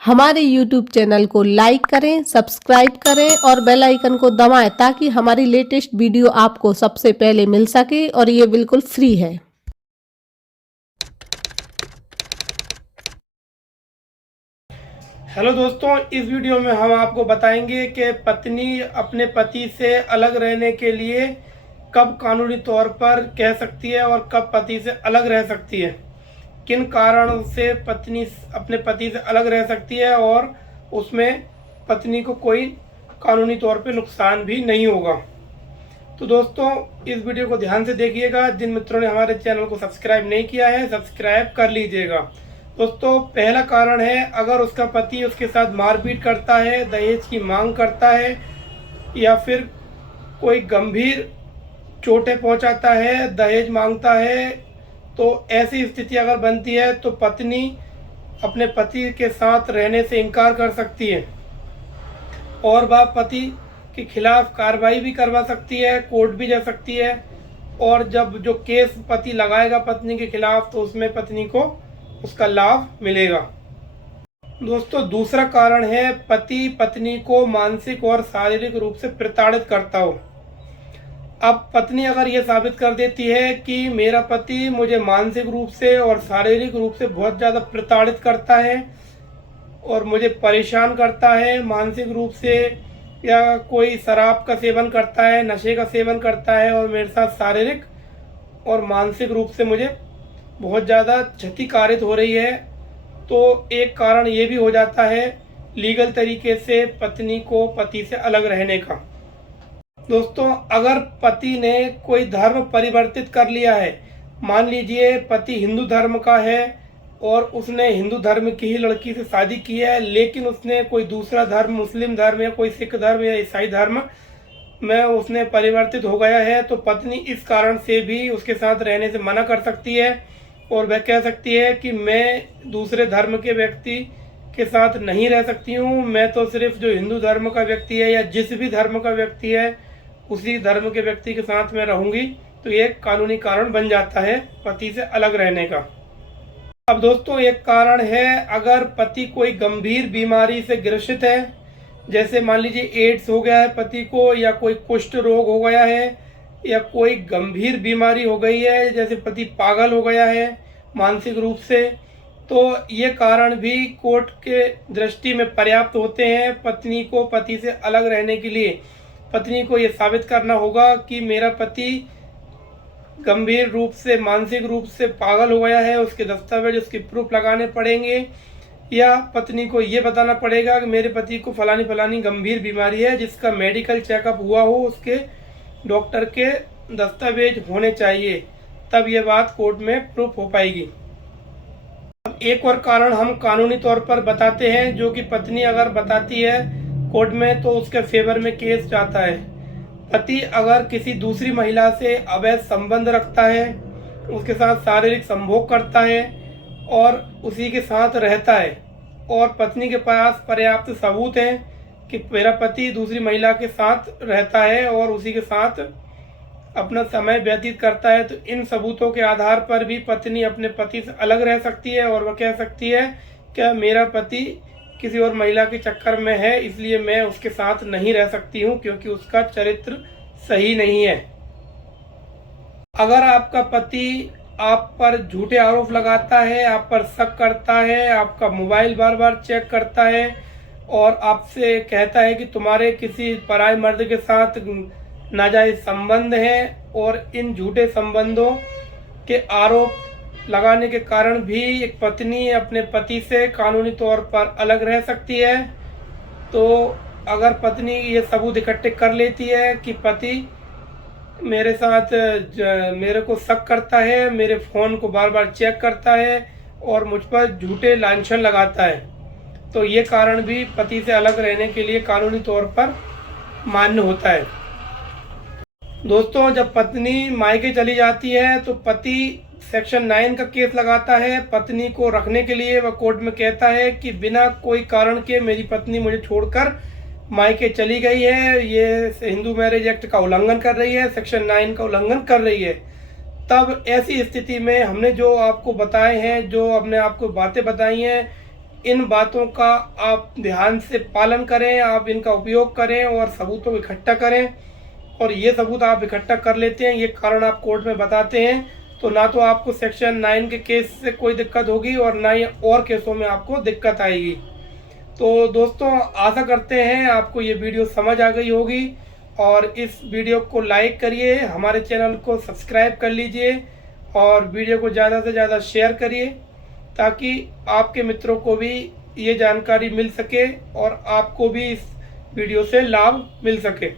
हमारे YouTube channel को like करें, सब्सक्राइब करें और बेल आइकन को दबाएं ताकि हमारी लेटेस्ट वीडियो आपको सबसे पहले मिल सके और ये बिल्कुल फ्री है। हेलो दोस्तों, इस वीडियो में हम आपको बताएंगे कि पत्नी अपने पति से अलग रहने के लिए कब कानूनी तौर पर कह सकती है और कब पति से अलग रह सकती है, किन कारणों से पत्नी अपने पति से अलग रह सकती है और उसमें पत्नी को कोई कानूनी तौर पे नुकसान भी नहीं होगा। तो दोस्तों, इस वीडियो को ध्यान से देखिएगा। जिन मित्रों ने हमारे चैनल को सब्सक्राइब नहीं किया है, सब्सक्राइब कर लीजिएगा। दोस्तों, पहला कारण है, अगर उसका पति उसके साथ मारपीट करता है, दहेज की मांग करता है या फिर कोई गंभीर चोटें पहुंचाता है, दहेज मांगता है, तो ऐसी स्थिति अगर बनती है तो पत्नी अपने पति के साथ रहने से इनकार कर सकती है और वह पति के खिलाफ कार्रवाई भी करवा सकती है, कोर्ट भी जा सकती है। और जब जो केस पति लगाएगा पत्नी के खिलाफ तो उसमें पत्नी को उसका लाभ मिलेगा। दोस्तों, दूसरा कारण है, पति पत्नी को मानसिक और शारीरिक रूप से प्रताड़ित करता हो। अब पत्नी अगर ये साबित कर देती है कि मेरा पति मुझे मानसिक रूप से और शारीरिक रूप से बहुत ज़्यादा प्रताड़ित करता है और मुझे परेशान करता है मानसिक रूप से, या कोई शराब का सेवन करता है, नशे का सेवन करता है और मेरे साथ शारीरिक और मानसिक रूप से मुझे बहुत ज़्यादा क्षतिकारित हो रही है, तो एक कारण ये भी हो जाता है लीगल तरीके से पत्नी को पति से अलग रहने का। दोस्तों, अगर पति ने कोई धर्म परिवर्तित कर लिया है, मान लीजिए पति हिंदू धर्म का है और उसने हिंदू धर्म की ही लड़की से शादी की है, लेकिन उसने कोई दूसरा धर्म, मुस्लिम धर्म या कोई सिख धर्म या ईसाई धर्म में उसने परिवर्तित हो गया है, तो पत्नी इस कारण से भी उसके साथ रहने से मना कर सकती है और वह कह सकती है कि मैं दूसरे धर्म के व्यक्ति के साथ नहीं रह सकती हूँ, मैं तो सिर्फ जो हिंदू धर्म का व्यक्ति है या जिस भी धर्म का व्यक्ति है उसी धर्म के व्यक्ति के साथ मैं रहूँगी। तो ये कानूनी कारण बन जाता है पति से अलग रहने का। अब दोस्तों, एक कारण है, अगर पति कोई गंभीर बीमारी से ग्रसित है, जैसे मान लीजिए एड्स हो गया है पति को, या कोई कुष्ठ रोग हो गया है, या कोई गंभीर बीमारी हो गई है, जैसे पति पागल हो गया है मानसिक रूप से, तो ये कारण भी कोर्ट के दृष्टि में पर्याप्त होते हैं पत्नी को पति से अलग रहने के लिए। पत्नी को ये साबित करना होगा कि मेरा पति गंभीर रूप से, मानसिक रूप से पागल हो गया है, उसके दस्तावेज, उसके प्रूफ लगाने पड़ेंगे, या पत्नी को ये बताना पड़ेगा कि मेरे पति को फलानी फलानी गंभीर बीमारी है जिसका मेडिकल चेकअप हुआ हो, उसके डॉक्टर के दस्तावेज होने चाहिए, तब ये बात कोर्ट में प्रूफ हो पाएगी। अब एक और कारण हम कानूनी तौर पर बताते हैं, जो कि पत्नी अगर बताती है कोर्ट में तो उसके फेवर में केस जाता है। पति अगर किसी दूसरी महिला से अवैध संबंध रखता है, उसके साथ शारीरिक संभोग करता है और उसी के साथ रहता है और पत्नी के पास पर्याप्त सबूत हैं कि मेरा पति दूसरी महिला के साथ रहता है और उसी के साथ अपना समय व्यतीत करता है, तो इन सबूतों के आधार पर भी पत्नी अपने पति से अलग रह सकती है और वह कह सकती है कि मेरा पति किसी और महिला के चक्कर में है, इसलिए मैं उसके साथ नहीं रह सकती हूँ क्योंकि उसका चरित्र सही नहीं है। अगर आपका पति आप पर झूठे आरोप लगाता है, आप पर शक करता है, आपका मोबाइल बार बार चेक करता है और आपसे कहता है कि तुम्हारे किसी पराये मर्द के साथ नाजायज संबंध हैं, और इन झूठे संबंधों के आरोप लगाने के कारण भी एक पत्नी अपने पति से कानूनी तौर पर अलग रह सकती है। तो अगर पत्नी ये सबूत इकट्ठे कर लेती है कि पति मेरे साथ मेरे को शक करता है, मेरे फ़ोन को बार बार चेक करता है और मुझ पर झूठे लांछन लगाता है, तो ये कारण भी पति से अलग रहने के लिए कानूनी तौर पर मान्य होता है। दोस्तों, जब पत्नी मायके चली जाती है तो पति सेक्शन 9 का केस लगाता है पत्नी को रखने के लिए। वह कोर्ट में कहता है कि बिना कोई कारण के मेरी पत्नी मुझे छोड़कर मायके चली गई है, ये हिंदू मैरिज एक्ट का उल्लंघन कर रही है, सेक्शन 9 का उल्लंघन कर रही है। तब ऐसी स्थिति में हमने जो आपको बताए हैं, जो हमने आपको बातें बताई हैं, इन बातों का आप ध्यान से पालन करें, आप इनका उपयोग करें और सबूतों को इकट्ठा करें। और ये सबूत आप इकट्ठा कर लेते हैं, ये कारण आप कोर्ट में बताते हैं, तो ना तो आपको सेक्शन 9 के केस से कोई दिक्कत होगी और ना ही और केसों में आपको दिक्कत आएगी। तो दोस्तों, आशा करते हैं आपको ये वीडियो समझ आ गई होगी और इस वीडियो को लाइक करिए, हमारे चैनल को सब्सक्राइब कर लीजिए और वीडियो को ज़्यादा से ज़्यादा शेयर करिए ताकि आपके मित्रों को भी ये जानकारी मिल सके और आपको भी इस वीडियो से लाभ मिल सके।